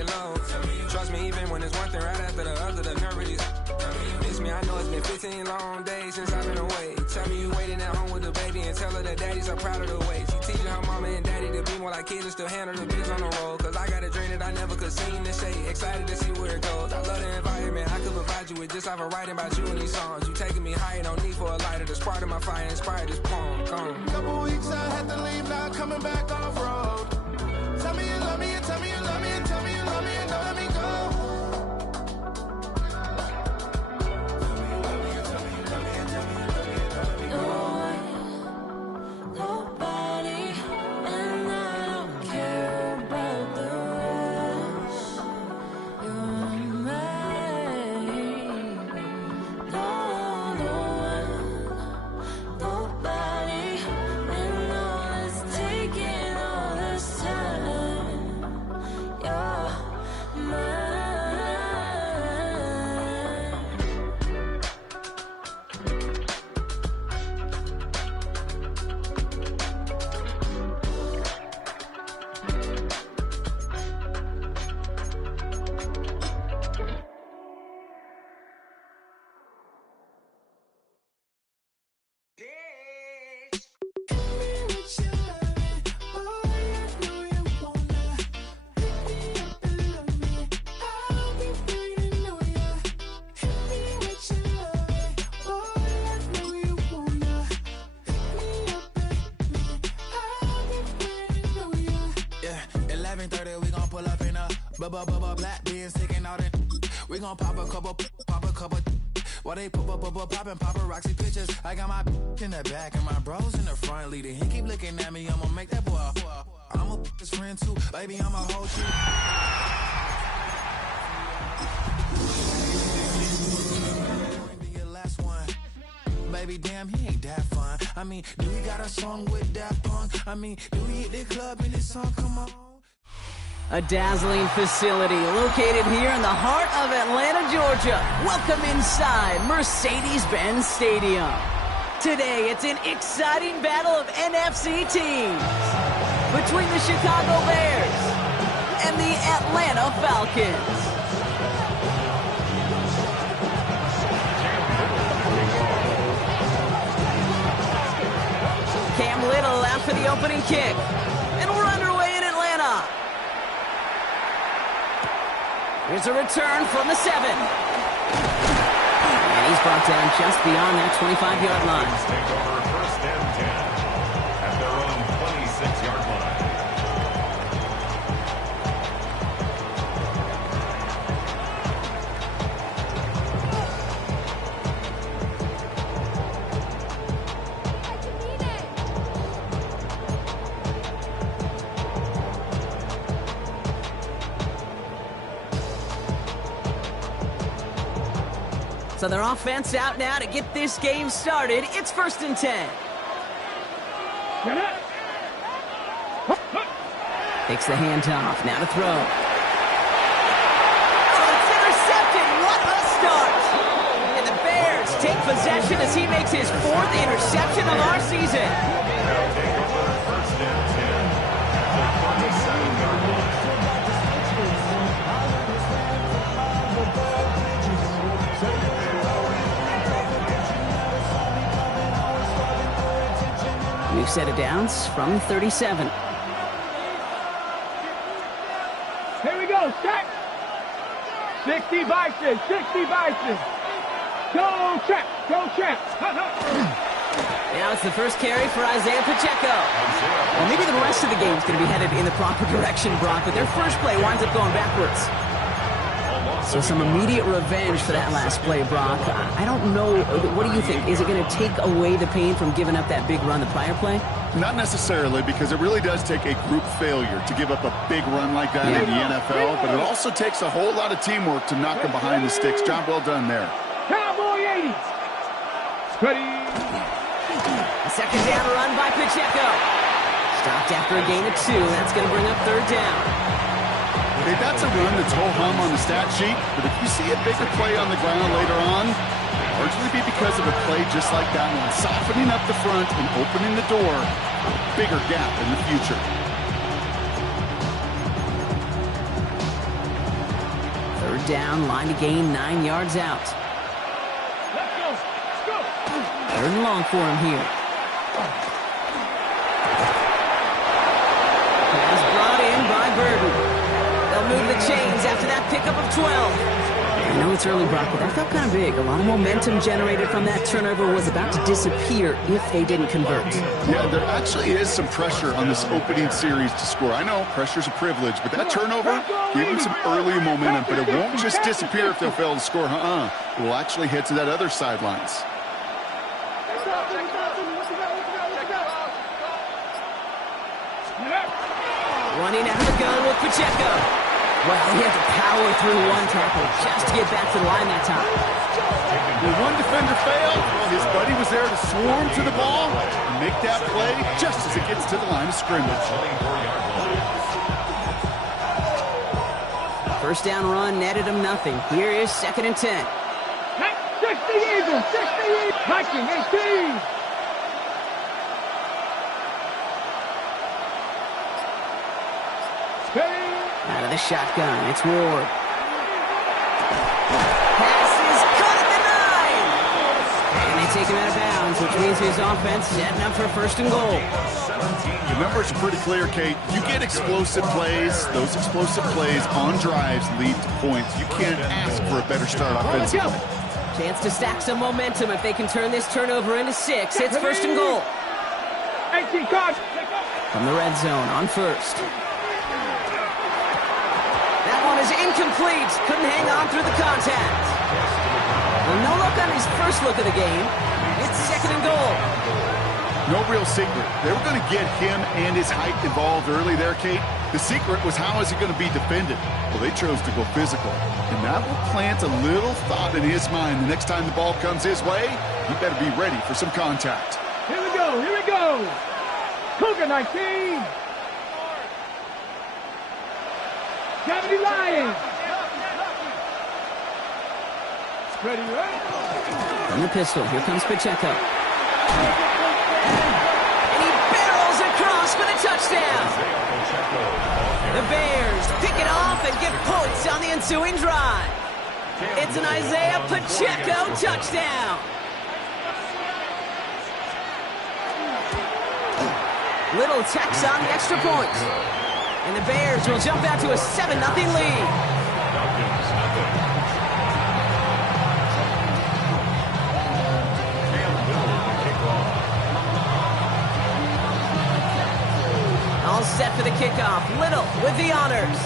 get low. Trust me, even when it's one thing right after the other, the nerve really miss me. I know it's been 15 long days since I've been away. Tell me you waiting at home with the baby and tell her that daddy's so proud of the way. She teaching her mama and daddy to be more like kids and still handle the biz on the road. Cause I got a dream that I never could sing to say. Excited to see where it goes. I love the environment. I could provide you with just off of writing about you in these songs. You taking me higher, no need for a lighter. The spark of my fire inspired this poem. Gone. Couple weeks I had to leave, now coming back off road. Tell me you love me, and tell me you love me, and tell me you love me, and don't let me go. Black beans taking out it. We gon' pop a couple. While they poppin' paparazzi pictures. I got my in the back and my bros in the front leading. He keep looking at me, I'ma make that boy. I'm a his friend too, baby, I'ma hold you. Be your last one. Baby, damn, he ain't that fun. I mean, do we got a song with that punk? I mean, do we hit the club in this song? Come on. A dazzling facility located here in the heart of Atlanta, Georgia. Welcome inside Mercedes-Benz Stadium. Today, it's an exciting battle of NFC teams between the Chicago Bears and the Atlanta Falcons. Cam Little after the opening kick. And we're underway in Atlanta. Here's a return from the 7. And he's brought down just beyond that 25-yard line. Take over first and 10 at their own 26-yard line. So their offense out now to get this game started. It's first and 10. Takes the handoff. Now to throw. Oh, it's intercepted. What a start. And the Bears take possession as he makes his 4th interception of our season. Now take over first and 10 at the 47-yard line. New set of downs from 37. Here we go, set. 60 Bison, 60 Bison. Go, Champ, go, Champ. Now it's the first carry for Isaiah Pacheco. Well, maybe the rest of the game is going to be headed in the proper direction, Brock, but their first play winds up going backwards. So some immediate revenge for that last play, Brock. I don't know. What do you think? Is it going to take away the pain from giving up that big run the prior play? Not necessarily, because it really does take a group failure to give up a big run like that in the NFL, but it also takes a whole lot of teamwork to knock them behind the sticks. Job well done there. Cowboy 80s. Ready. A second down run by Pacheco. Stopped after a gain of 2. That's going to bring up 3rd down. Okay, that's a run that's ho-hum on the stat sheet, but if you see a bigger play on the ground later on, largely be because of a play just like that one, softening up the front and opening the door for a bigger gap in the future. down, line to gain 9 yards out. Third and long for him here. Pass brought in by Burton. They'll move the chains after that pickup of 12. I know it's early, Brock, but that felt kind of big. A lot of momentum generated from that turnover was about to disappear if they didn't convert. Yeah, there actually is some pressure on this opening series to score. I know pressure's a privilege, but that turnover gave them some early momentum, but it won't just disappear if they'll fail to score. It will actually head to that other sidelines. Running out of the gun with Pacheco. Well, he had to power through one tackle just to get back to the line that time. When one defender failed, well, his buddy was there to swarm to the ball and make that play just as it gets to the line of scrimmage. First down run netted him nothing. Here is 2nd and 10. 60 Eagles, 60 Eagles. Viking 18. Out of the shotgun, it's Ward. Pass is caught at the 9! And they take him out of bounds, which means his offense setting up for 1st and goal. The numbers are pretty clear, Kate. You get explosive plays. Those explosive plays on drives lead to points. You can't ask for a better start offensively. Chance to stack some momentum if they can turn this turnover into 6. It's 1st and goal. 18 cards. From the red zone on 1st. That one is incomplete. Couldn't hang on through the contact. Well, no luck on his first look of the game. It's 2nd and goal. No real secret. They were going to get him and his height involved early there, Kate. The secret was how is he going to be defended? Well, they chose to go physical. And that will plant a little thought in his mind. The next time the ball comes his way, he better be ready for some contact. Here we go, here we go. Cougar 19. 70 Lions. Ready, right? From the pistol, here comes Pacheco. And he barrels across for the touchdown. The Bears pick it off and get points on the ensuing drive. It's an Isaiah Pacheco touchdown. Little tacks on the extra point. And the Bears will jump out to a 7-0 lead. All set for the kickoff. Little with the honors.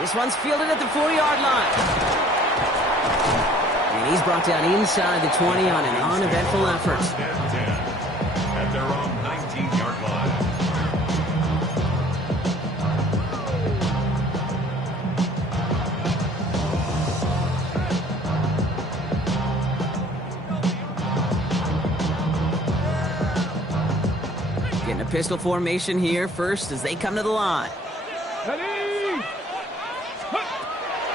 This one's fielded at the 4-yard line. And he's brought down inside the 20 on an uneventful effort. At their own 19-yard line. Getting a pistol formation here first as they come to the line. Ready.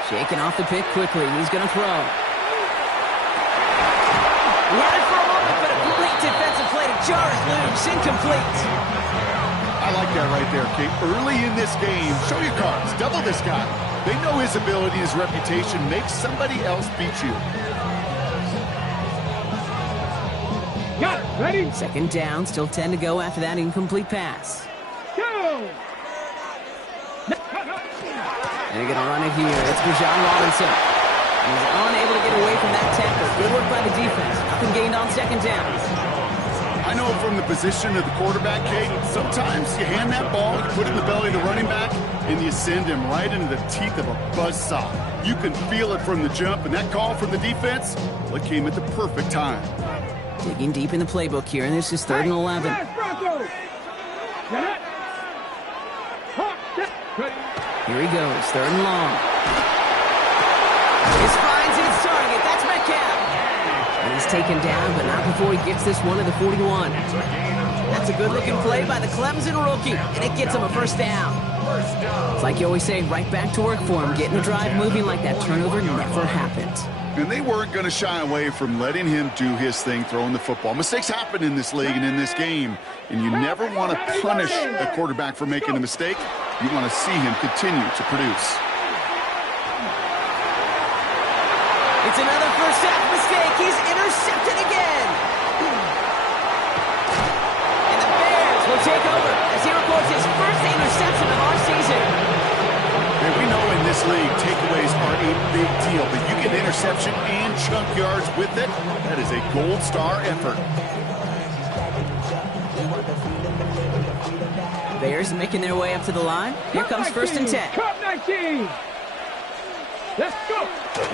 Shaking off the pick quickly. He's going to throw. He had it for a moment, but a great defensive play to jar it loose. Incomplete. I like that right there, Kate. Early in this game, show your cards. Double this guy. They know his ability, his reputation. Make somebody else beat you. Got it. Ready. 2nd down, still 10 to go after that incomplete pass. Go. And they're going to run it here. It's Bijan Robinson. He's unable to get away from that tackle. Good work by the defense. Nothing gained on 2nd down. I know from the position of the quarterback, Kate, sometimes you hand that ball, you put it in the belly of the running back, and you send him right into the teeth of a buzzsaw. You can feel it from the jump, and that call from the defense, well, it came at the perfect time. Digging deep in the playbook here, and this is 3rd and 11. Here he goes, 3rd and long. This finds its target. That's Metcalf. And he's taken down, but not before he gets this one to the 41. That's a good-looking play by the Clemson rookie, and it gets him a 1st down. It's like you always say, right back to work for him. Getting the drive moving like that turnover never happened. And they weren't going to shy away from letting him do his thing, throwing the football. Mistakes happen in this league and in this game, and you never want to punish a quarterback for making a mistake. You want to see him continue to produce. It's another first half mistake. He's intercepted again. And the Bears will take over as he records his first interception of our season. And we know in this league, takeaways are a big deal, but you get interception and chunk yards with it. That is a gold star effort. Bears making their way up to the line. Here comes 1st and 10. Cup 19. Let's go.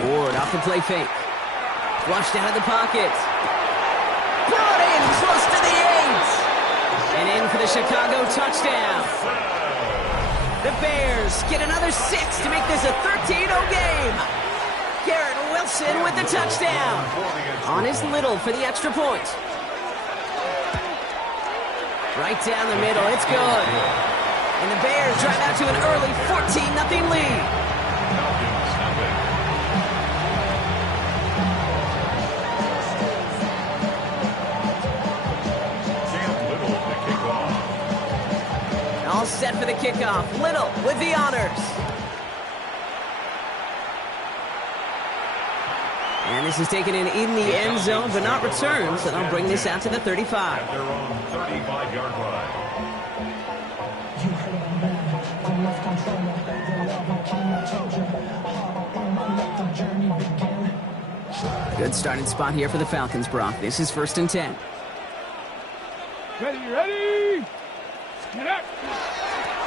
Ward off the play fake. Flushed out of the pocket. Brought in close to the 8. And in for the Chicago touchdown. The Bears get another 6 to make this a 13-0 game. Garrett Wilson with the touchdown. On his Little for the extra point. Right down the middle, it's good. And the Bears drive out to an early 14-0 lead. All set for the kickoff. Little with the honors. And this is taken in the end zone, but not returned, so they'll bring this out to the 35. At their own 35-yard line. Good starting spot here for the Falcons, Brock. This is 1st and 10. Ready. Get up.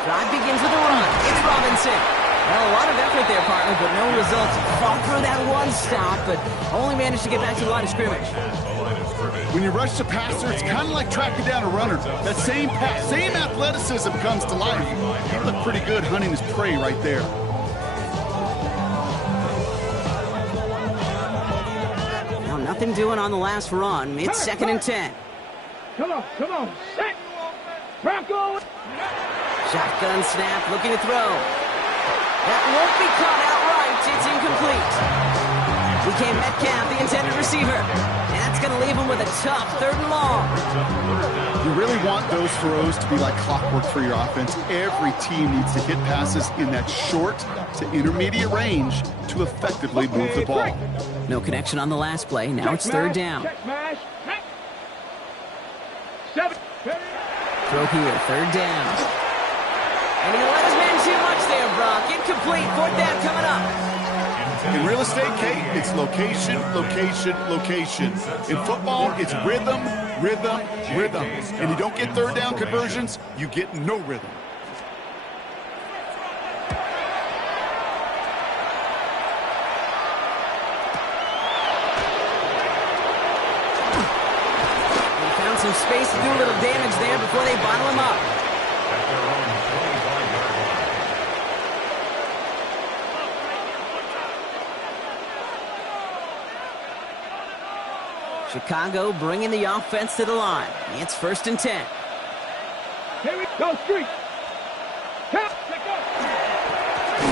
Drive begins with a run. It's Robinson. Well, a lot of effort there, partner, but no results. Fought through that one stop, but only managed to get back to the line of scrimmage. When you rush the passer, it's kind of like tracking down a runner. That same pass, same athleticism comes to life. He looked pretty good hunting his prey right there. Now, nothing doing on the last run. It's 2nd and 10. Come on. Set. Bronco. Shotgun snap, looking to throw. That won't be caught outright. It's incomplete. DK Metcalf, the intended receiver. That's going to leave him with a tough 3rd and long. You really want those throws to be like clockwork for your offense. Every team needs to hit passes in that short to intermediate range to effectively move the ball. No connection on the last play. Now it's 3rd down. Check smash. 7. Throw here, 3rd down. And he let his man too much there, Brock. Incomplete, 4th down coming up. In real estate, Kate, it's location, location, location. In football, it's rhythm, rhythm, rhythm. And you don't get 3rd down conversions, you get no rhythm. They found some space to do a little damage there before they bottle him up. At their own 25-yard line. Chicago bringing the offense to the line. It's 1st and 10. Here we go, street.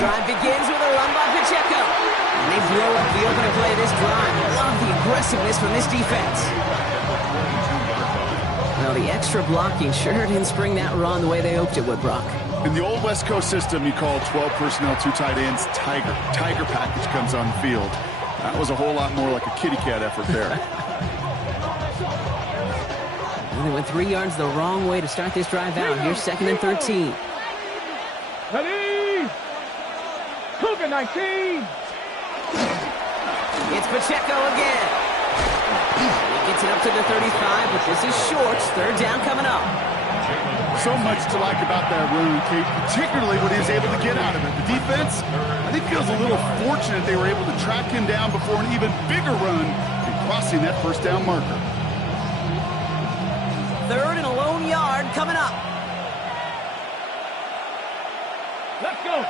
Drive begins with a run by Pacheco. And they blow up the opening play of this drive. Love the aggressiveness from this defense. Well, the extra blocking sure didn't spring that run the way they hoped it would, Brock. In the old West Coast system, you call 12 personnel, 2 tight ends, Tiger. Tiger package comes on the field. That was a whole lot more like a kitty cat effort there. And they went 3 yards the wrong way to start this drive out. Here's 2nd and 13. Ready. Cougar 19. It's Pacheco again. He gets it up to the 35, but this is short. 3rd down coming up. So much to like about that run, Kate, particularly what he was able to get out of it. The defense, I think, feels a little fortunate they were able to track him down before an even bigger run and crossing that 1st down marker. 3rd and a lone yard coming up. Let's go.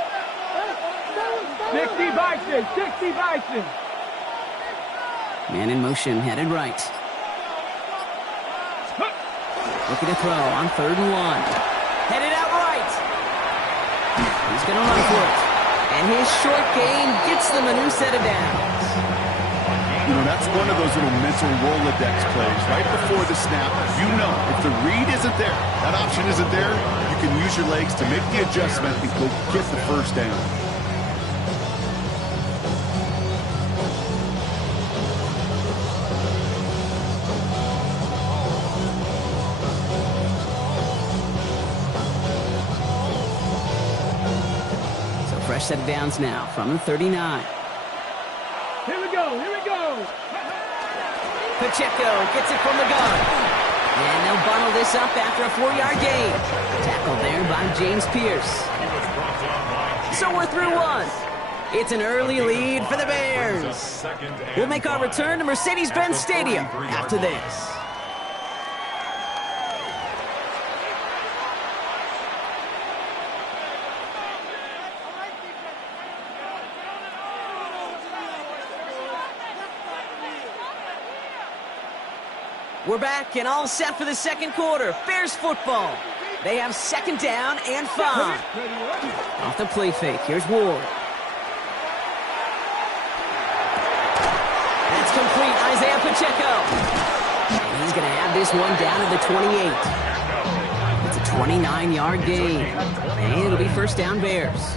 60 Bison. 60 Bison. Man in motion, headed right. Looking to throw on 3rd and 1. Headed out right. He's going to run for it. And his short gain gets them a new set of downs. You know, that's one of those little mental Rolodex plays. Right before the snap, you know, if the read isn't there, that option isn't there, you can use your legs to make the adjustment and go get the first down. Fresh set of downs now from the 39. Here we go, here we go. Pacheco gets it from the gun. And they'll bundle this up after a 4-yard gain. Tackled there by James Pierce. So we're through one. It's an early lead for the Bears. We'll make our return to Mercedes-Benz Stadium after this. We're back and all set for the second quarter. Bears football. They have second down and 5. Off the play fake. Here's Ward. That's complete. Isaiah Pacheco. And he's going to have this one down to the 28. It's a 29-yard gain. And it'll be first down Bears.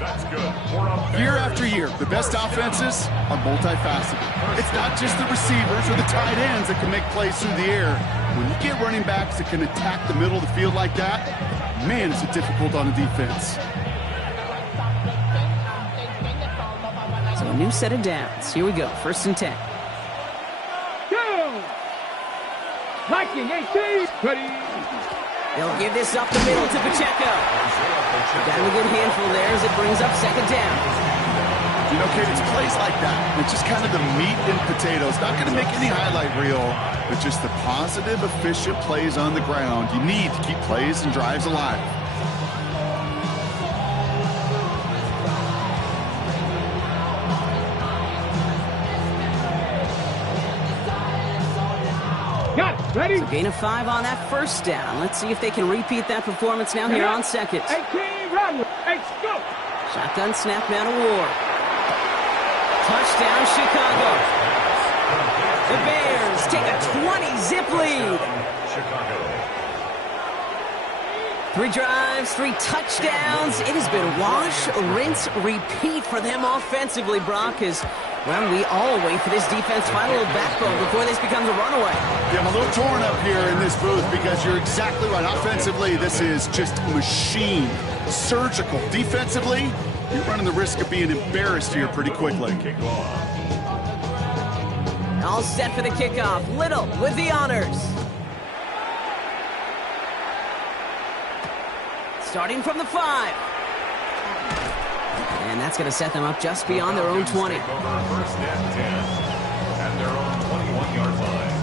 Year after year, the best offenses are multifaceted. It's not just the receivers or the tight ends that can make plays through the air. When you get running backs that can attack the middle of the field like that, man, is it difficult on the defense. So a new set of downs. Here we go. First and 10. Go! Viking 18. Ready. They'll give this up the middle to Pacheco. Got him a good handful there as it brings up second down. You know, Kate, it's plays like that. It's just kind of the meat and potatoes. Not going to make any highlight reel, but just the positive, efficient plays on the ground. You need to keep plays and drives alive. Got it. Ready. So gain of 5 on that first down. Let's see if they can repeat that performance now here on second. 18, run. Let's go. Shotgun snap now to Ward. Touchdown, Chicago. The Bears take a 20-zip lead. 3 drives, 3 touchdowns. It has been wash, rinse, repeat for them offensively, Brock, as, well, we all wait for this defense to find a little backbone before this becomes a runaway. Yeah, I'm a little torn up here in this booth because you're exactly right. Offensively, this is just machine, surgical. Defensively, you're running the risk of being embarrassed here pretty quickly. All set for the kickoff. Little with the honors. Starting from the 5. And that's going to set them up just beyond their own 20. First and 10 at their own 21-yard line.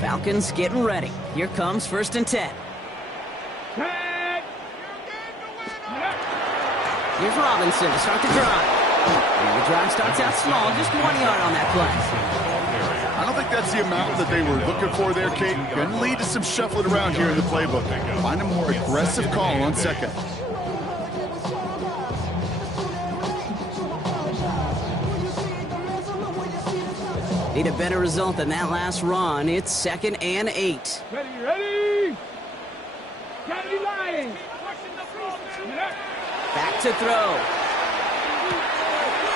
Falcons getting ready. Here comes first and 10. Here's Robinson to start the drive. And the drive starts out small, just 1 yard on that play. I don't think that's the amount that they were looking for there, Kate. Going to lead to some shuffling around here in the playbook. Find a more aggressive call on second. Need a better result than that last run. It's second and 8. Ready, ready. County line. Back to throw.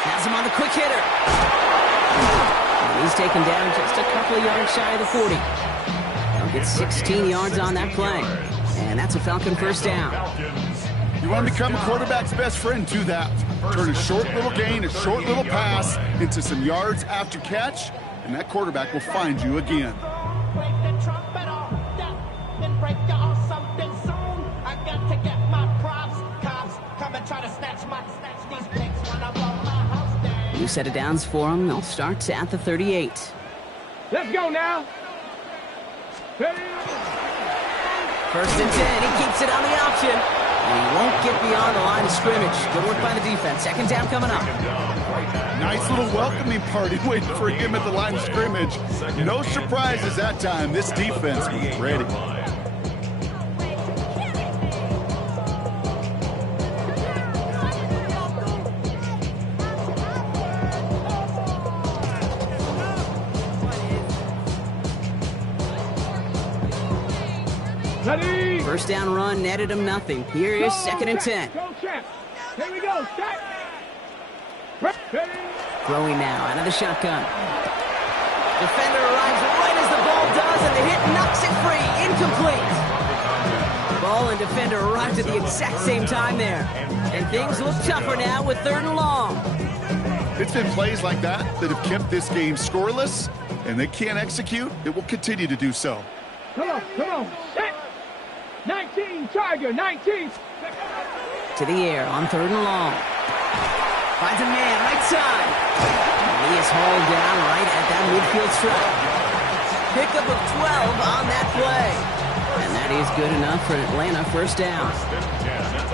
Has him on the quick hitter. And he's taken down just a couple of yards shy of the 40. They'll get 16 yards on that play. And that's a Falcon first down. You want to become a quarterback's best friend, do that. Turn a short little gain, a short little pass into some yards after catch, and that quarterback will find you again. New set of downs for them. They'll start at the 38. Let's go now. Ready. First and 10. He keeps it on the option. And he won't get beyond the line of scrimmage. Good work by the defense. Second down coming up. Nice little welcoming party waiting for him at the line of scrimmage. No surprises that time. This defense was ready. Ready? First down run netted him nothing. Here is second and 10. Go, champ. Here we go. Set. Ready? Throwing now out of the shotgun. Defender arrives right as the ball does, and the hit knocks it free. Incomplete. Ball and defender arrived at the exact same time there. And things look tougher now with third and long. It's been plays like that that have kept this game scoreless, and they can't execute. It will continue to do so. Come on, come on. Set. 19, Tiger, 19. To the air on third and long. Finds a man right side. And he is hauled down right at that midfield stripe. Pickup of 12 on that play. And that is good enough for Atlanta first down.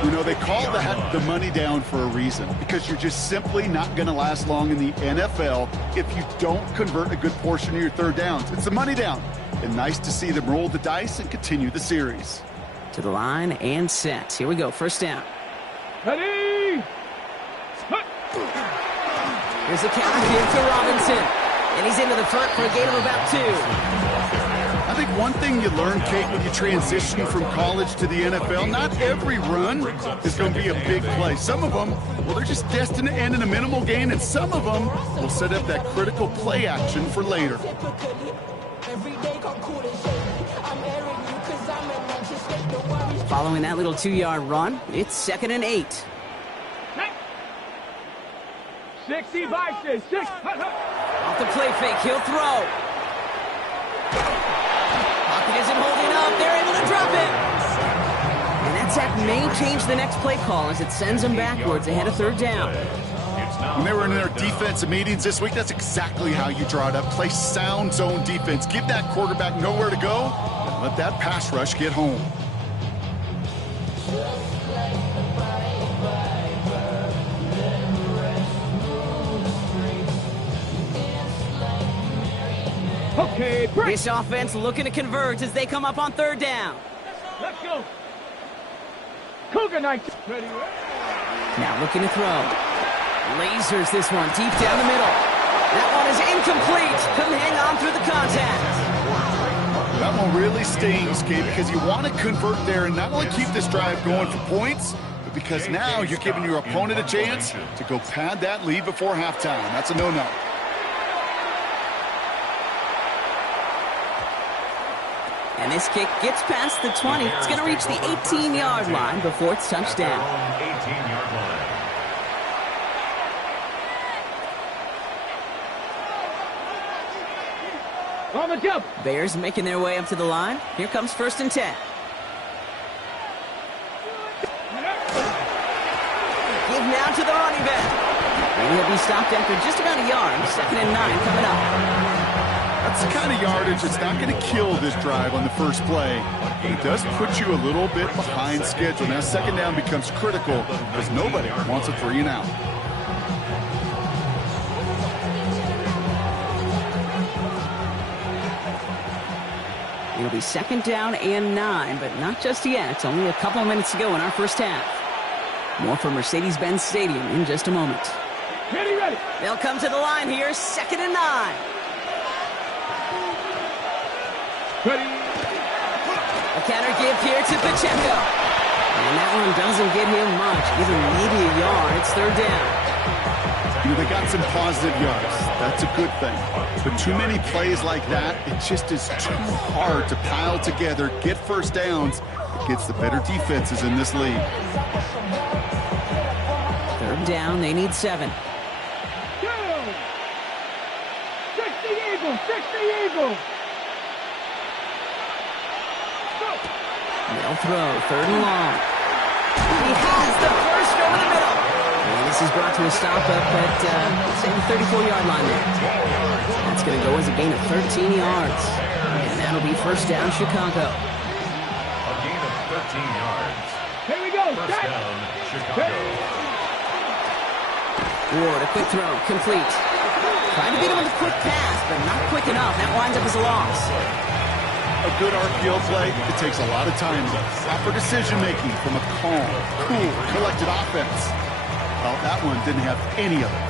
You know, they call that the money down for a reason, because you're just simply not going to last long in the NFL if you don't convert a good portion of your third downs. It's the money down. And nice to see them roll the dice and continue the series. To the line and set. Here we go. First down. Ready? Here's a counter give to Robinson. And he's into the front for a gain of about 2. I think one thing you learn, Kate, when you transition from college to the NFL, not every run is going to be a big play. Some of them, well, they're just destined to end in a minimal gain, and some of them will set up that critical play action for later. Following that little 2-yard run, it's second and 8. 60 Bison, 6. Off the play fake, he'll throw. Pocket isn't holding up. They're able to drop it. And that sack may change the next play call as it sends them backwards ahead of third down. When they were in their defensive meetings this week, that's exactly how you draw it up. Play sound zone defense. Give that quarterback nowhere to go and let that pass rush get home. Okay, break. This offense looking to convert as they come up on third down. Let's go. Cougar 19. Ready? Now looking to throw. Lasers this one deep down the middle. That one is incomplete. Couldn't hang on through the contact. That one really stings, Kate, because you want to convert there and not only keep this drive going for points, but because now you're giving your opponent a chance to go pad that lead before halftime. That's a no-no. And this kick gets past the 20. It's going to reach the 18-yard line before it's touchdown. 18-yard line. On the jump. Bears making their way up to the line. Here comes first and 10. Give now to the running back. And he'll be stopped after just about a yard. Second and 9 coming up. That's the kind of yardage that's not going to kill this drive on the first play, but it does put you a little bit behind schedule. Now second down becomes critical because nobody wants a 3 and out. It'll be second down and 9, but not just yet. It's only a couple of minutes to go in our first half. More from Mercedes-Benz Stadium in just a moment. Ready, ready. They'll come to the line here, second and 9. Ready. A counter give here to Pacheco. And that one doesn't get him much. Give him maybe a yard. It's third down. You know, they got some positive yards. That's a good thing. But too many plays like that, it just is too hard to pile together, get first downs against the better defenses in this league. Third down, they need 7. Go. 60 Eagles, 60 Eagles. They'll throw, third and long. He has the first over the middle. And this is brought to a stop up at, say, the 34-yard line there. That's going to go as a gain of 13 yards. And that'll be first down, Chicago. A gain of 13 yards. Here we go. First down, Chicago. Ward, a quick throw, complete. Trying to beat him with a quick pass, but not quick enough. That winds up as a loss. A good RPO play, it takes a lot of time. Proper decision-making from a calm, cool, collected offense. Well, that one didn't have any of it.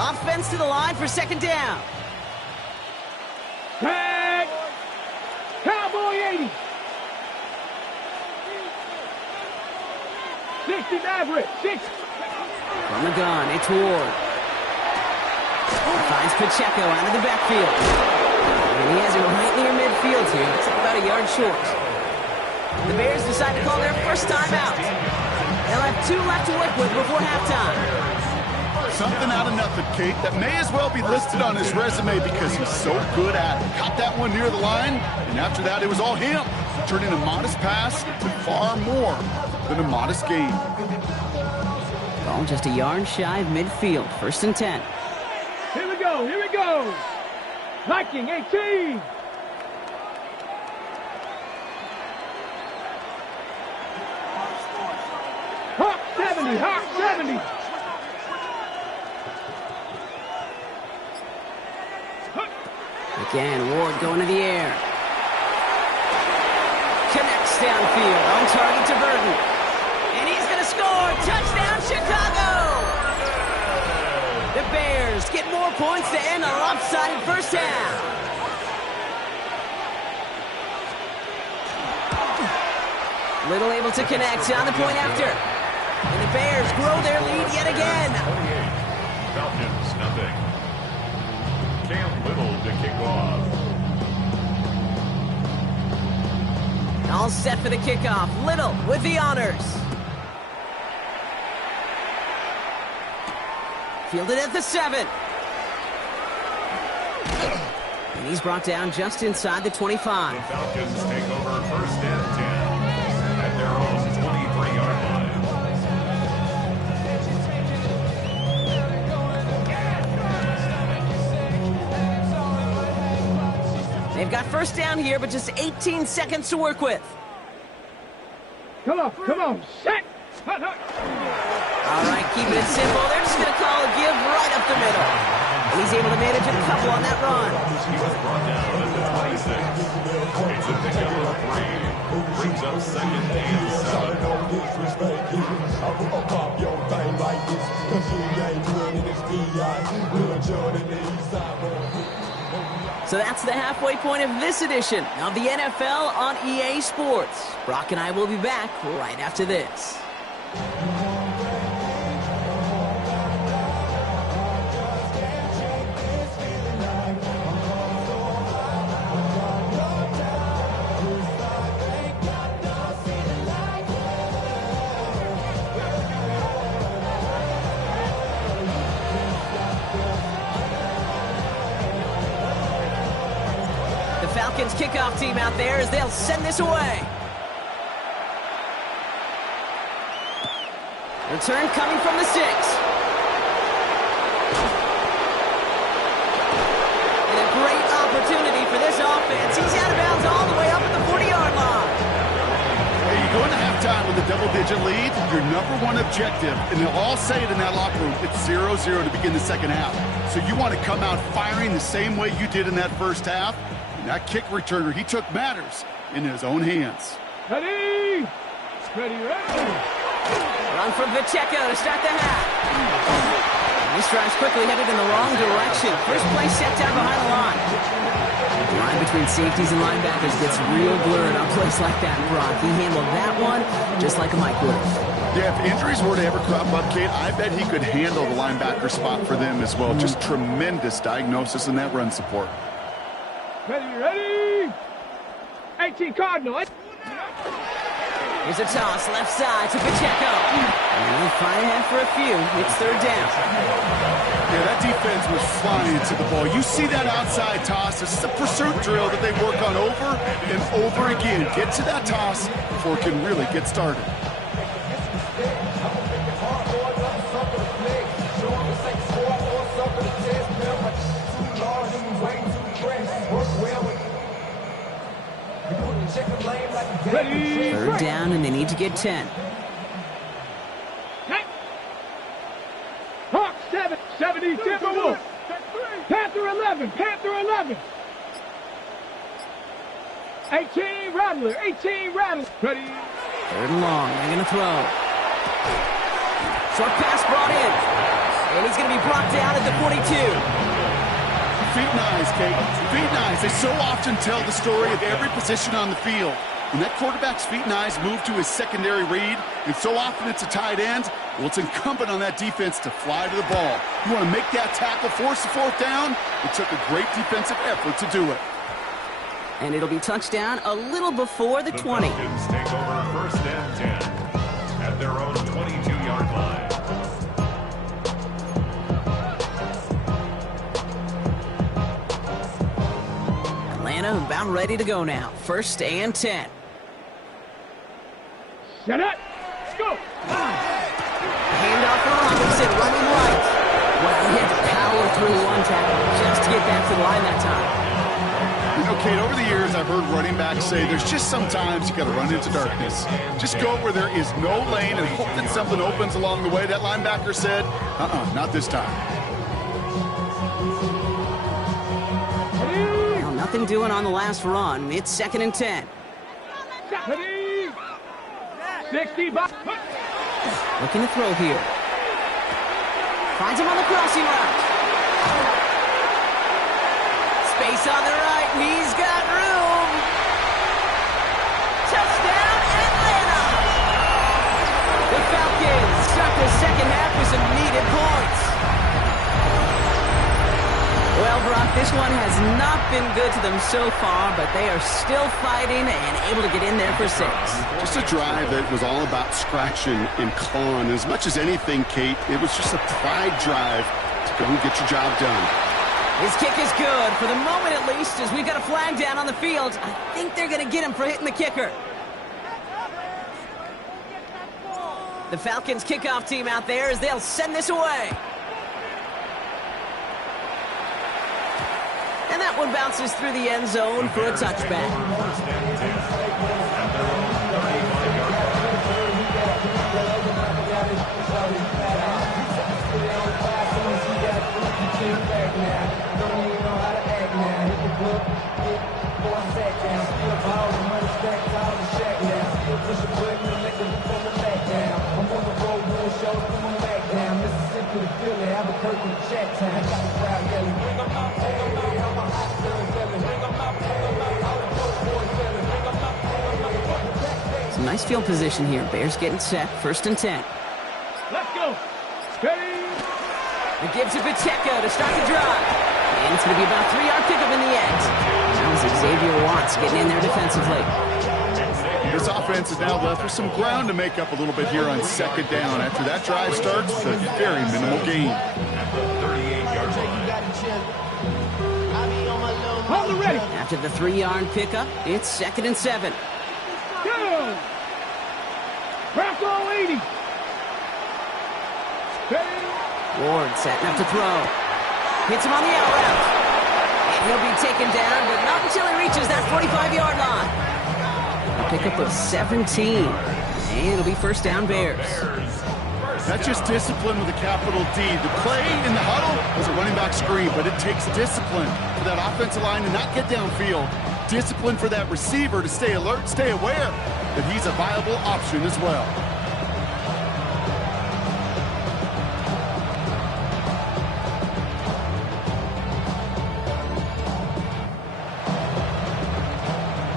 Offense to the line for second down. Tag! Cowboy 80! 60 Maverick! 6! From the gun, it's Ward. Finds Pacheco out of the backfield. And he has it right near midfield here. It's about a yard short. The Bears decide to call their first time out. They'll have 2 left to work with before halftime. Something out of nothing, Kate, that may as well be listed on his resume because he's so good at it. Caught that one near the line, and after that, it was all him, turning a modest pass to far more than a modest gain. Ball just a yard shy of midfield, 1st and 10. Here we go, here we go! Viking 18! Hawk 70, Hawk 70! Again, Ward going to the air. Connects downfield, on target to Burton. And he's going to score! Touchdown, Chicago! The Bears get more points to end a lopsided first half. Little able to connect on the point after. And the Bears grow their lead yet again. 28, Falcons, nothing. Cam Little to kick off. All set for the kickoff. Little with the honors. Fielded at the 7. And he's brought down just inside the 25. The Falcons take over 1st and 10 at their own 23-yard line. They've got first down here, but just 18 seconds to work with. Come on, set! Hut, hut. All right, keeping it simple. They're just going to call a give right up the middle. And he's able to manage a couple on that run. He was brought down at the 26. It's a pickup of 3. Brings up 2nd and 7. So that's the halfway point of this edition of the NFL on EA Sports. Brock and I will be back right after this. Falcons kickoff team out there as they'll send this away. Return coming from the 6. And a great opportunity for this offense. He's out of bounds all the way up at the 40-yard line. Hey, you go into halftime with a double-digit lead, your number one objective, and they'll all say it in that locker room, it's 0-0 to begin the second half. So you want to come out firing the same way you did in that first half. That kick returner, he took matters in his own hands. Ready! Ready, ready! Run from Pacheco to start the half. This drive's quickly headed in the wrong direction. First play set down behind the line. The line between safeties and linebackers gets real blurred on plays like that, Brock. He handled that one just like a Mike would. Yeah, if injuries were to ever crop up, Kate, I bet he could handle the linebacker spot for them as well. Just tremendous diagnosis in that run support. Ready, ready! 18 Cardinal. Here's a toss, left side to Pacheco. And they'll fire ahead for a few. It's 3rd down. Yeah, that defense was flying to the ball. You see that outside toss. This is a pursuit drill that they work on over and over again. Get to that toss before it can really get started. Check the lane like Third down, and they need to get 10. Hawk 7, 70, Timberwolves. Panther 11, Panther 11. 18, Rattler, 18, Rattler. Ready? Third and long, they're going to throw. Short pass brought in. And he's going to be brought down at the 42. Feet and eyes, Kate. Feet and eyes. They so often tell the story of every position on the field. When that quarterback's feet and eyes move to his secondary read, and so often it's a tight end, well, it's incumbent on that defense to fly to the ball. You want to make that tackle, force the fourth down? It took a great defensive effort to do it. And it'll be touchdown a little before the 20. Falcons take over first and 10 at their own 22-yard line. Atlanta about ready to go now. First and 10. Set up. Let's go. Handoff for Robinson, running right. Well, he had to power through one tackle just to get back to the line that time. You know, Kate, over the years, I've heard running backs say there's just sometimes you got to run into darkness. Just go where there is no lane and hope that something opens along the way. That linebacker said, not this time. Well, nothing doing on the last run. It's second and 10. 60 by. Looking to throw here. Finds him on the crossing route. Space on the right. He's got room. Touchdown, Atlanta! The Falcons start the second half with some needed points. Well, Brock, this one has not been good to them so far, but they are still fighting and able to get in there for 6. Just a drive that was all about scratching and clawing. As much as anything, Kate, it was just a pride drive to go and get your job done. His kick is good, for the moment at least, as we've got a flag down on the field. I think they're going to get him for hitting the kicker. The Falcons kickoff team out there as they'll send this away. And that one bounces through the end zone for a touchback. Some nice field position here. Bears getting set. First and 10. Let's go. Ready? It gives to Pacheco to start the drive. And it's going to be about a 3-yard pickup in the end. That was Xavier Watts getting in there defensively. This offense is now left with some ground to make up a little bit here on second down. After that drive starts, it's a very minimal gain. Hold it ready. After the 3-yard pickup, it's second and 7. Go. Bronco 80. Ready? Ward setting up to throw. Hits him on the out route. And he'll be taken down, but not until he reaches that 45-yard line. A pickup of 17. And it'll be first down Bears. That's just discipline with a capital D. The play in the huddle was a running back screen, but it takes discipline for that offensive line to not get downfield. Discipline for that receiver to stay alert, stay aware that he's a viable option as well.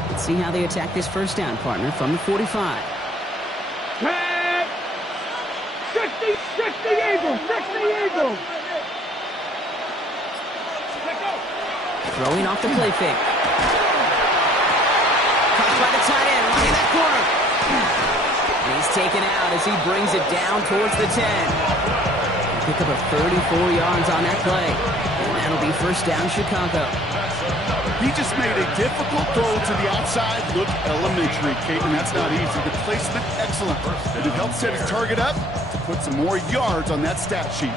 Let's see how they attack this first down, partner, from the 45. 60 Eagles, 60 Eagles. Throwing off the play fake. Caught by the tight end, running that corner. And he's taken out as he brings it down towards the 10. Pick up of 34 yards on that play. And that'll be first down Chicago. He just made a difficult throw to the outside. Look elementary, Kate, and that's not easy. The placement, excellent. And it helped set his target up to put some more yards on that stat sheet.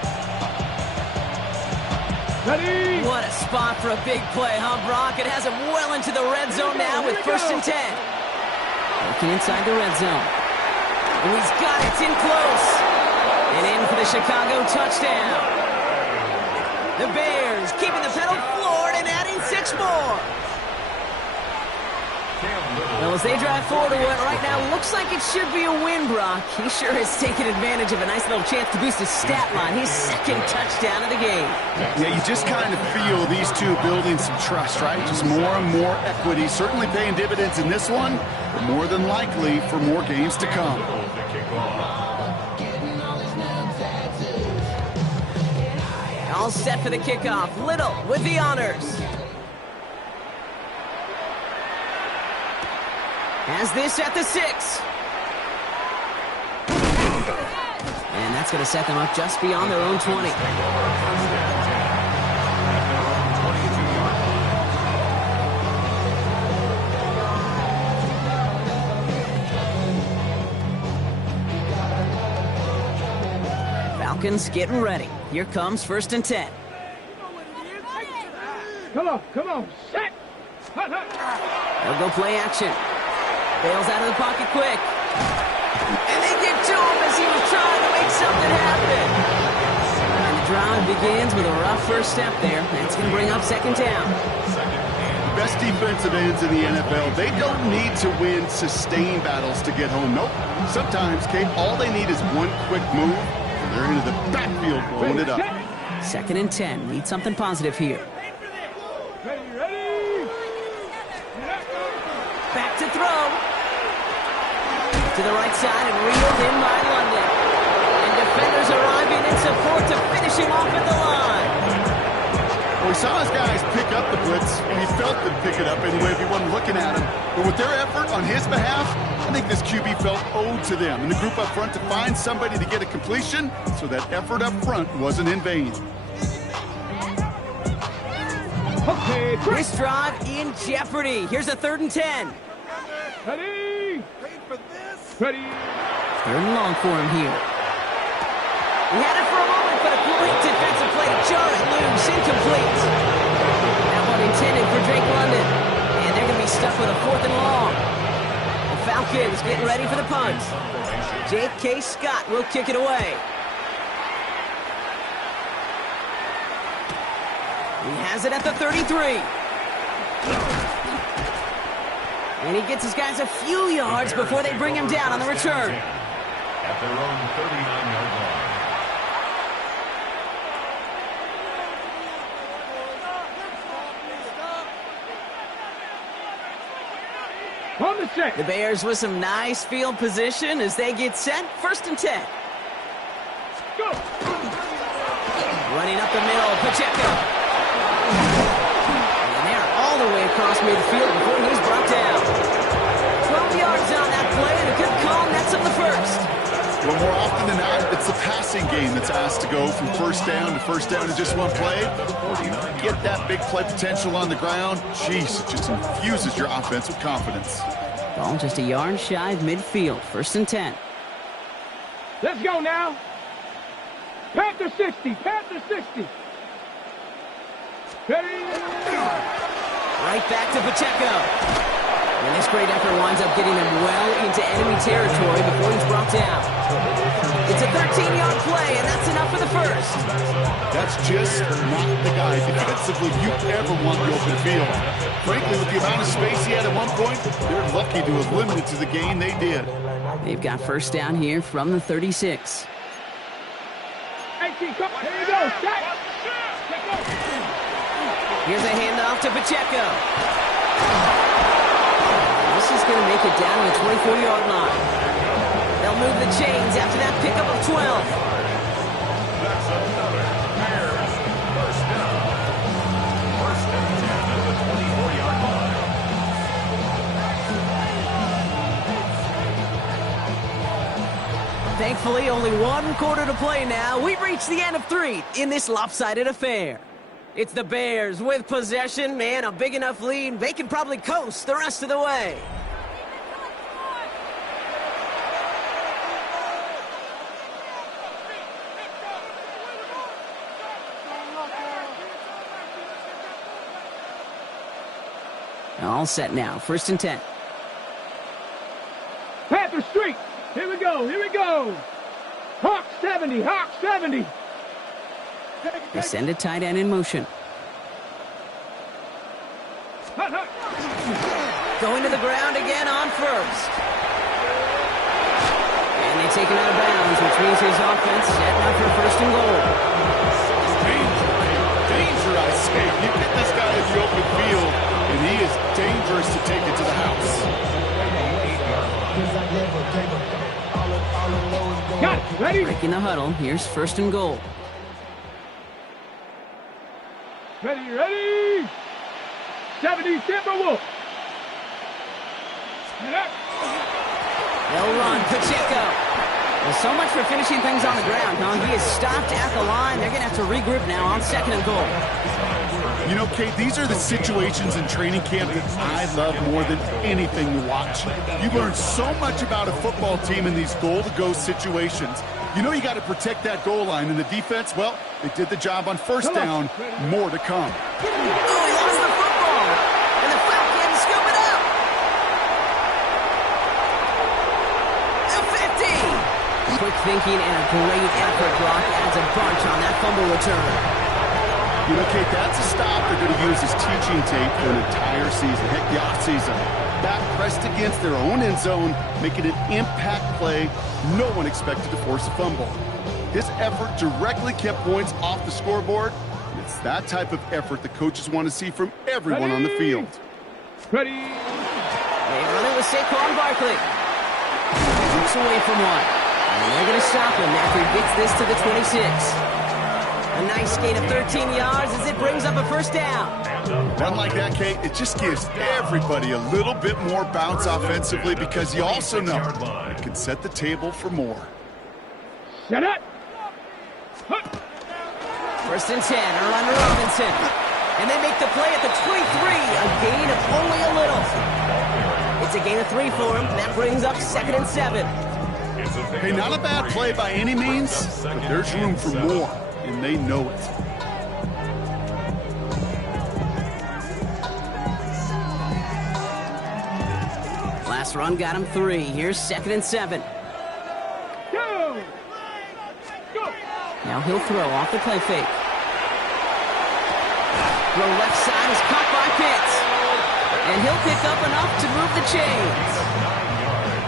Ready? What a spot for a big play, huh, Brock? It has him well into the red zone now with first and 10. looking inside the red zone. Oh, he's got it. It's in close. And in for the Chicago touchdown. The Bears keeping the pedal floored and adding 6 more. Well, as they drive forward to what right now looks like it should be a win, Brock. He sure has taken advantage of a nice little chance to boost his stat line. His second touchdown of the game. Yeah, you just kind of feel these two building some trust, right? Just more and more equity. Certainly paying dividends in this one, but more than likely for more games to come. All set for the kickoff. Little with the honors. Has this at the 6. And that's going to set them up just beyond their own 20. Falcons getting ready. Here comes 1st and 10. Come on, set! They'll go play action. Bails out of the pocket quick. And they get to him as he was trying to make something happen. And the drive begins with a rough first step there. That's going to bring up 2nd down. Best defensive ends in the NFL, they don't need to win sustained battles to get home. Nope. Sometimes, Kate, all they need is one quick move. They're into the backfield blowing it up. 2nd and 10. Need something positive here. Ready? Back to throw. To the right side and reeled in by London. And defenders arriving in support to finish him off at the line. Well, we saw his guys pick up the blitz. We felt them pick it up anyway if he wasn't looking at him. But with their effort on his behalf, I think this QB felt owed to them and the group up front to find somebody to get a completion, so that effort up front wasn't in vain. Okay, This drive in jeopardy. Here's a 3rd and 10. ready? Ready? 3rd and long for him here. He had it for a moment, but a great defensive play to jar it loose. Incomplete. That one intended for Drake London. And they're going to be stuck with a 4th and long. The Falcons getting ready for the punt. J.K. Scott will kick it away. He has it at the 33. And he gets his guys a few yards before they bring him down on the return. At their own 39-yard line. On the set. The Bears with some nice field position as they get set. 1st and 10. Go! Running up the middle, Pacheco. And they're all the way across midfield before he's brought down. 12 yards on that play, and a good call nets him the 1st. Well, more often than not, it's the passing game that's asked to go from 1st down to 1st down in just one play. You get that big play potential on the ground, jeez, it just infuses your offense with confidence. Ball just a yard shy of midfield. 1st and 10. Let's go now. Panther 60. Panther 60. Ready? Right back to Pacheco. And this great effort winds up getting them well into enemy territory before he's brought down. It's a 13-yard play, and that's enough for the 1st. That's just not the guy defensively you ever want the open field. Frankly, with the amount of space he had at one point, they're lucky to have limited to the gain they did. They've got 1st down here from the 36. 18, come on. Here you go. Stack. Here's a handoff to Pacheco. This is going to make it down to the 24-yard line. They'll move the chains after that pickup of 12. That's another Bears 1st down. 1st and 10 at the 24-yard line. Thankfully, only 1 quarter to play now. We've reached the end of 3 in this lopsided affair. It's the Bears with possession, man, a big enough lead. They can probably coast the rest of the way. All set now. 1st and 10. Panther Street. Here we go. Here we go. Hawk 70. Hawk 70. They send a tight end in motion. Hut, hut. Going to the ground again on first. And they take him out of bounds, which means his offense set up for first and goal. Danger, I say. You get this guy in the open field, and he is dangerous to take it to the house. Got it. Ready? Breaking the huddle. Here's first and goal. Ready, ready. 70 Timberwolves. They'll run. Pacheco. Well, so much for finishing things on the ground, huh? He is stopped at the line. They're going to have to regroup now on second and goal. You know, Kate, these are the situations in training camp that I love more than anything to watch. You learn so much about a football team in these goal-to-go situations. You know you got to protect that goal line, and the defense, well, they did the job on first down. More to come. Oh, he lost the football. And the Falcons scoop it up. The 50. Quick thinking and a great effort. Brock adds a bunch on that fumble return. You know, Kate, that's a stop they're going to use as teaching tape for an entire season. Heck, the offseason. Back pressed against their own end zone, making an impact play no one expected to force a fumble. His effort directly kept points off the scoreboard, and it's that type of effort the coaches want to see from everyone on the field. Ready. They run it with Saquon Barkley. Looks away from one. And they're going to stop him after he gets this to the 26. A nice gain of 13 yards as it brings up a first down. Run like that, Kate, it just gives everybody a little bit more bounce offensively because you also know it can set the table for more. Set it. First and 10, Orlando Robinson. And they make the play at the 23, a gain of only a little. It's a gain of 3 for him, and that brings up second and 7. Hey, not a bad play by any means, but there's room for more, and they know it. Last run got him 3. Here's second and 7. Go. Go. Now he'll throw off the play fake. The left side is caught by Pitts. And he'll pick up enough to move the chains.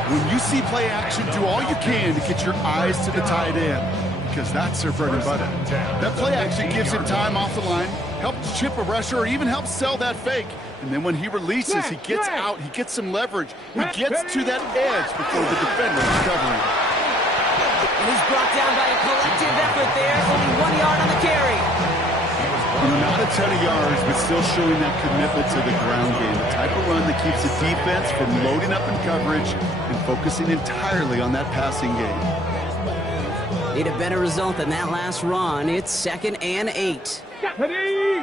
When you see play action, do all you can to get your eyes to the tight end, because that's their bread and butter. That play action gives him time off the line, helps chip a rusher, or even helps sell that fake. And then when he releases, he gets out, he gets some leverage. He gets to that edge before the defender is covering. And he's brought down by a collective effort there. Only 1 yard on the carry. Not a ton of yards, but still showing that commitment to the ground game. The type of run that keeps the defense from loading up in coverage and focusing entirely on that passing game. Need a better result than that last run. It's second and 8. Ready.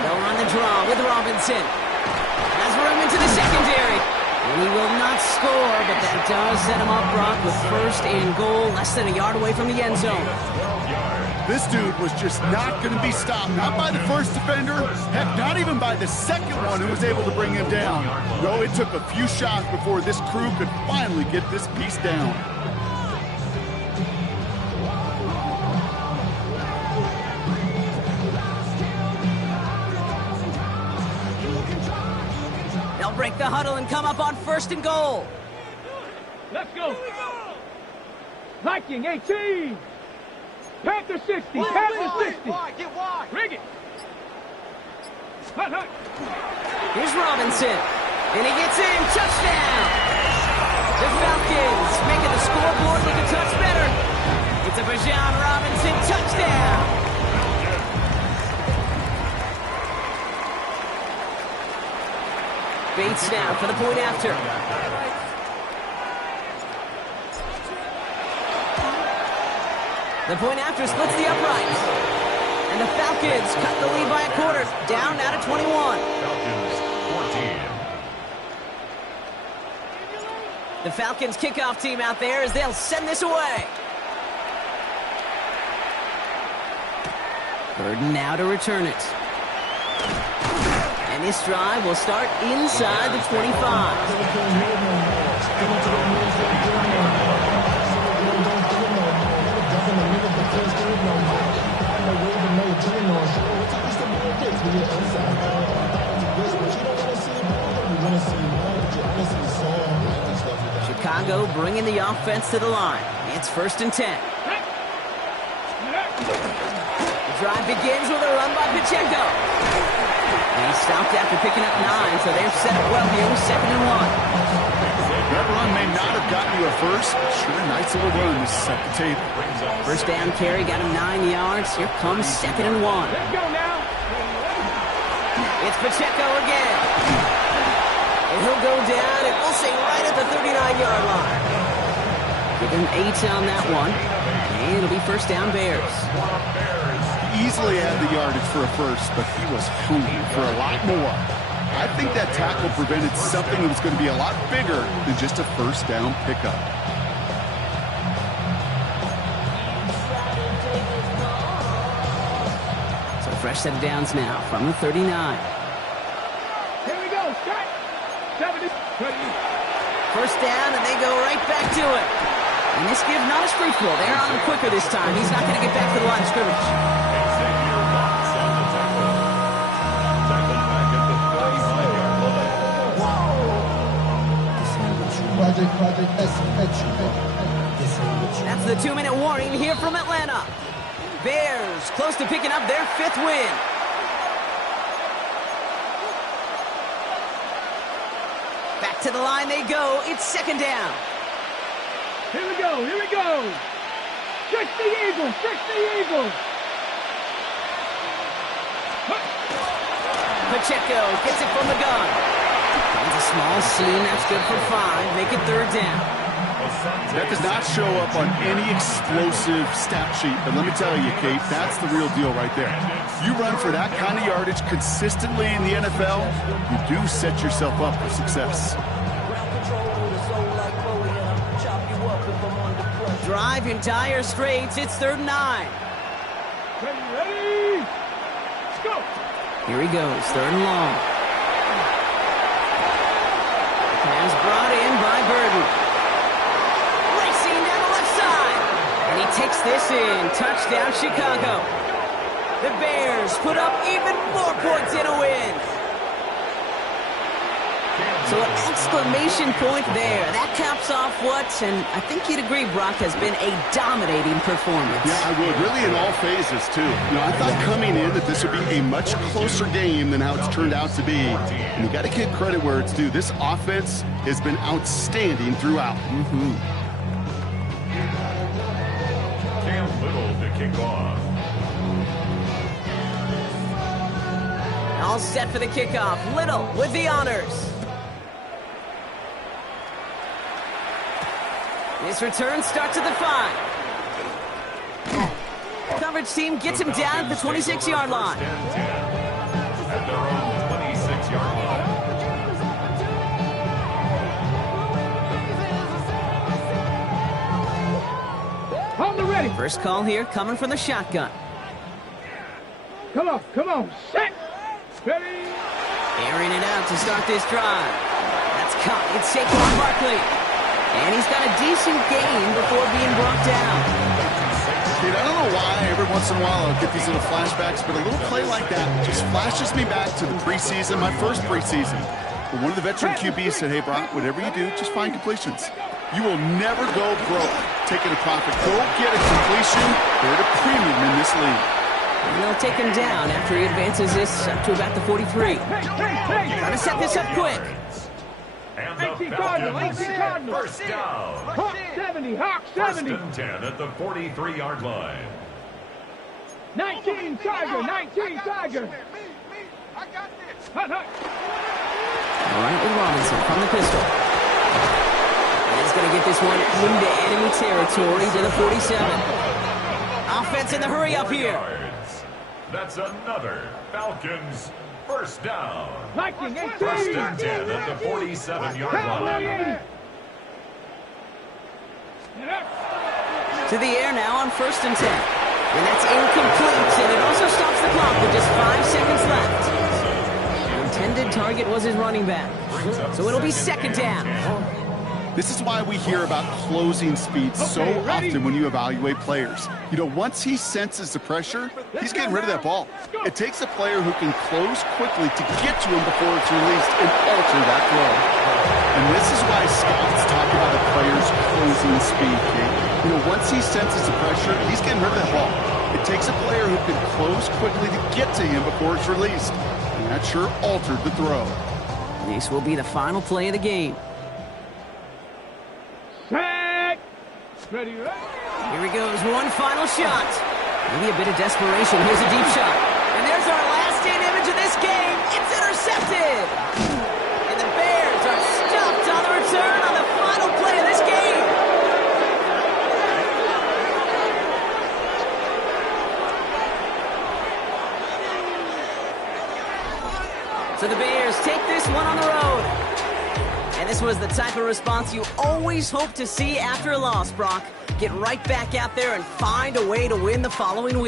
They'll run the draw with Robinson. Has room into the secondary. And he will not score, but that does set him up, Brock, with first and goal, less than a yard away from the end zone. This dude was just not going to be stopped. Not by the first defender. Heck, not even by the second one who was able to bring him down. No, it took a few shots before this crew could finally get this piece down. They'll break the huddle and come up on first and goal. Let's go. Viking 18. Panther 60. Panther 60. Get wide. Rig it. Hut, hut. Here's Robinson. And he gets in. Touchdown. The Falcons making the scoreboard look a touch better. It's a Bijan Robinson touchdown. Bates now for the point after. The point after splits the uprights. And the Falcons cut the lead by a quarter. Down now to 21. Falcons 14. The Falcons kickoff team out there as they'll send this away. Burden now to return it. And And this drive will start inside the 25. Chicago bringing the offense to the line. It's 1st and 10. The drive begins with a run by Pacheco. And he stopped after picking up 9, so they're set up well here with 2nd and 1. That run may not have gotten you a first. Sure, nice little run to set the table. First down carry got him 9 yards. Here comes 2nd and 1. Let's go now. It's Pacheco again. And he'll go down, and we'll say right at the 39-yard line. Give him 8 on that one. And it'll be first down Bears. Easily had the yardage for a first, but he was hungry for a lot more. I think that tackle prevented something that was going to be a lot bigger than just a first down pickup. So fresh set of downs now from the 39. Here we go. Start. 70. First down, and they go right back to it. And this give not as fruitful. They're on him quicker this time. He's not going to get back to the line of scrimmage. That's the 2-minute warning here from Atlanta. Bears close to picking up their 5th win. Back to the line they go. It's 2nd down. Here we go. Here we go. 60 Eagles. 60 Eagles. Pacheco gets it from the gun. It's a small seam. That's good for 5. Make it 3rd down. That does not show up on any explosive stat sheet, but let me tell you, Kate, that's the real deal right there. You run for that kind of yardage consistently in the NFL, you do set yourself up for success. Drive in dire straits. It's 3rd and 9. Ready. Let's go. Here he goes. 3rd and long. Pass brought in by Burden. Racing down the left side. And he takes this in. Touchdown, Chicago. The Bears put up even more points in a win. So an exclamation point there. That caps off what, and I think you'd agree, Brock, has been a dominating performance. Yeah, I would. Really in all phases, too. You know, I thought coming in that this would be a much closer game than how it's turned out to be. And you got to give credit where it's due. This offense has been outstanding throughout. Cam Little to kick off. All set for the kickoff. Little with the honors. This return starts at the 5. Coverage team gets him down at the 26-yard line. At their own 26-yard line. On the ready. First call here coming from the shotgun. Come on. Come on. Set. Ready. Airing it out to start this drive. That's caught. It's Saquon Barkley. And he's got a decent gain before being brought down. Dude, I don't know why every once in a while I'll get these little flashbacks, but a little play like that just flashes me back to the preseason, my first preseason. But one of the veteran QBs said, hey, Brock, whatever you do, just find completions. You will never go broke taking a profit. Go get a completion. They're at a premium in this league. And they'll take him down after he advances this up to about the 43. Trying to set this up quick. And the Falcons, first down. Hawk 70, Hawk 70. 1st and 10 at the 43-yard line. 19 Tiger, 19 Tiger. Hut, hut. All right, with Robinson from the pistol. And he's going to get this one into enemy territory to the 47. Offense in the hurry up here. That's another Falcons first down. Lightning, 18. 1st and 10 at the 47-yard line. To the air now on 1st and 10. And that's incomplete, and it also stops the clock with just 5 seconds left. intended target was his running back. So it'll be second down. This is why we hear about closing speed so often when you evaluate players. You know, once he senses the pressure, he's getting rid of that ball. It takes a player who can close quickly to get to him before it's released and alter that throw. And this is why scouts talk about a player's closing speed, Kate. You know, once he senses the pressure, he's getting rid of that ball. It takes a player who can close quickly to get to him before it's released. And that sure altered the throw. This will be the final play of the game. Set. Ready, ready. Here he goes, one final shot. Maybe a bit of desperation. Here's a deep shot. And there's our last-in image of this game. It's intercepted. And the Bears are stuffed on the return on the final play of this game. So the Bears take this one on the road. And this was the type of response you always hope to see after a loss, Brock. Get right back out there and find a way to win the following week.